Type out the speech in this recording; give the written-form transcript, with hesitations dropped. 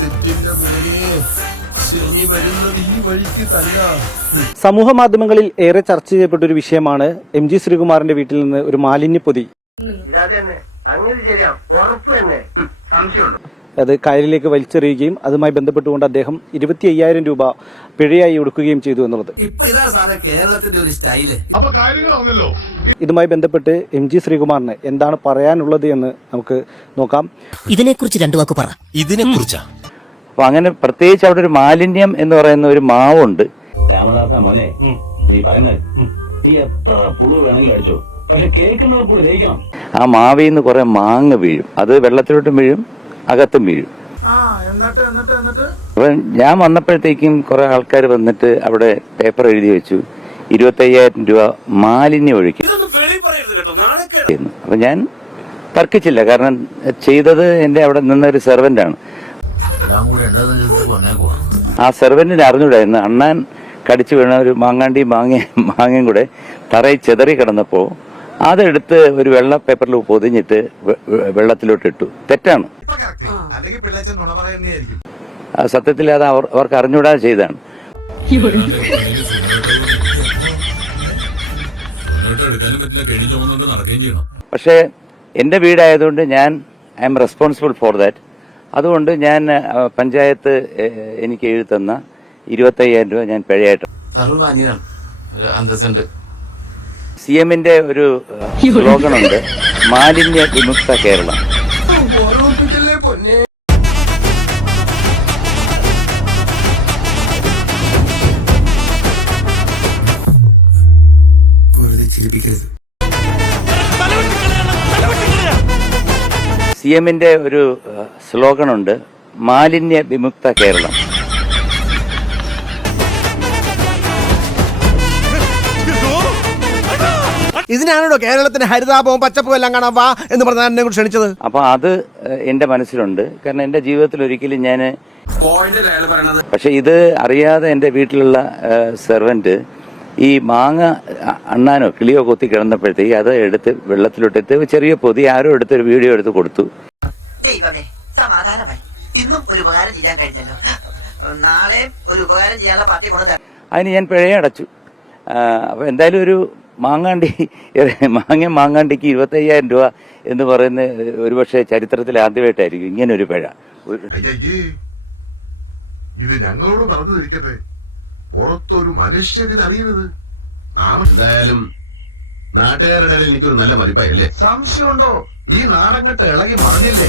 തെറ്റില്ല മോനെ, ശനി വരുന്നത് ഈ വഴിക്ക് തന്നെ. സമൂഹ മാധ്യമങ്ങളിൽ ഏറെ ചർച്ച ചെയ്യപ്പെട്ട ഒരു വിഷയമാണ് MG ശ്രീകുമാറിന്റെ വീട്ടിൽ നിന്ന് ഒരു മാലിന്യപ്പൊതി അത് കായലിലേക്ക് വലിച്ചെറിയുകയും അതുമായി ബന്ധപ്പെട്ടുകൊണ്ട് അദ്ദേഹം 25,000 രൂപ പിഴയായി ഒടുക്കുകയും ചെയ്തു എന്നുള്ളത്. കേരളത്തിന്റെ ഒരു സ്റ്റൈല്. ഇതുമായി ബന്ധപ്പെട്ട് MG ശ്രീകുമാറിന് എന്താണ് പറയാനുള്ളത് എന്ന് നമുക്ക് നോക്കാം. ഇതിനെക്കുറിച്ച് രണ്ടു വാക്ക് പറ. ഇതിനെക്കുറിച്ചാ? അപ്പൊ അങ്ങനെ പ്രത്യേകിച്ച് അവിടെ ഒരു മാലിന്യം എന്ന് പറയുന്ന ഒരു മാവുണ്ട്. രാമദാസ മോനെ, നീ പറയുന്നത് നീ എത്ര പുളു വേണമെങ്കിലും അടിച്ചോ, പക്ഷെ കേൾക്കുന്നവർ കൂടി ദഹിക്കണം. ആ മാവിൽ നിന്ന് കുറെ മാങ്ങ വീഴും, അത് വെള്ളത്തിലോട്ടും വീഴും അകത്തും വീഴും. അപ്പൊ ഞാൻ വന്നപ്പോഴത്തേക്കും കുറെ ആൾക്കാർ വന്നിട്ട് അവിടെ പേപ്പർ എഴുതി വെച്ചു 25,000 രൂപ മാലിന്യം ഒഴിക്കും. അപ്പൊ ഞാൻ തർക്കിച്ചില്ല, കാരണം ചെയ്തത് എന്റെ അവിടെ നിന്നൊരു സെർവന്റ് ആണ്. ആ സെർവന്റിന് അറിഞ്ഞൂടായിരുന്നു അണ്ണാൻ കടിച്ചു വീണ ഒരു മാങ്ങയും കൂടെ തറയിൽ ചെതറി കിടന്നപ്പോ അതെടുത്ത് ഒരു വെള്ള പേപ്പറിൽ പൊതിഞ്ഞിട്ട് വെള്ളത്തിലോട്ട് ഇട്ടു. തെറ്റാണ്, സത്യത്തിൽ അത് അവർക്ക് അറിഞ്ഞൂടാതെ ചെയ്താണ്. പക്ഷെ എന്റെ വീടായതുകൊണ്ട് ഞാൻ I M responsible for that. അതുകൊണ്ട് ഞാൻ പഞ്ചായത്ത് എനിക്ക് എഴുതി തന്ന 25,000 രൂപ ഞാൻ പിഴയായിട്ട്. CMന്റെ ഒരു സ്ലോഗനുണ്ട്, മാലിന്യ വിമുക്ത കേരളം. CMന്റെ ഒരു സ്ലോഗനുണ്ട്, മാലിന്യ വിമുക്ത കേരളം. ഇതിനാണോ കേരളത്തിന് ഹരിതാപവും പച്ചപ്പും എല്ലാം കാണാൻ വാ എന്ന് പറഞ്ഞാൽ എന്നെ കൂടി ക്ഷണിച്ചത്? അപ്പൊ അത് എന്റെ മനസ്സിലുണ്ട്, കാരണം എന്റെ ജീവിതത്തിൽ ഒരിക്കലും ഞാൻ പക്ഷെ ഇത് അറിയാതെ എന്റെ വീട്ടിലുള്ള സെർവന്റ് ഈ മാങ്ങ അണ്ണാനോ കിളിയോ കൊത്തി കിടന്നപ്പോഴത്തേക്ക് അത് എടുത്ത് വെള്ളത്തിലോട്ടെടുത്ത് ചെറിയ പൊതി ആരോ എടുത്ത് ഒരു വീഡിയോ എടുത്ത് കൊടുത്തു. സമാധാനമായി, ഇന്നും ഒരു ഉപകാരം ചെയ്യാൻ കഴിഞ്ഞല്ലോ, നാളെ ഒരു ഉപകാരം ചെയ്യാനുള്ള പാർട്ടി കൊണ്ടുതരാം. അതിന് ഞാൻ പിഴയടച്ചു. അപ്പൊ എന്തായാലും ഒരു മാങ്ങാണ്ടിക്ക് 25,000 രൂപ എന്ന് പറയുന്ന ഒരുപക്ഷെ ചരിത്രത്തിൽ ആദ്യമായിട്ടായിരിക്കും ഇങ്ങനെ ഒരു പിഴ. ഇത് ഞങ്ങളോട് പറഞ്ഞു തിരിക്കട്ടെ, പുറത്തൊരു മനുഷ്യരിത് അറിയരുത്. എന്തായാലും നാട്ടുകാരുടെ എനിക്കൊരു നല്ല മതിപ്പായല്ലേ? സംശയമുണ്ടോ? ഈ നാടങ്ങട്ട് ഇളകി മറിഞ്ഞില്ലേ?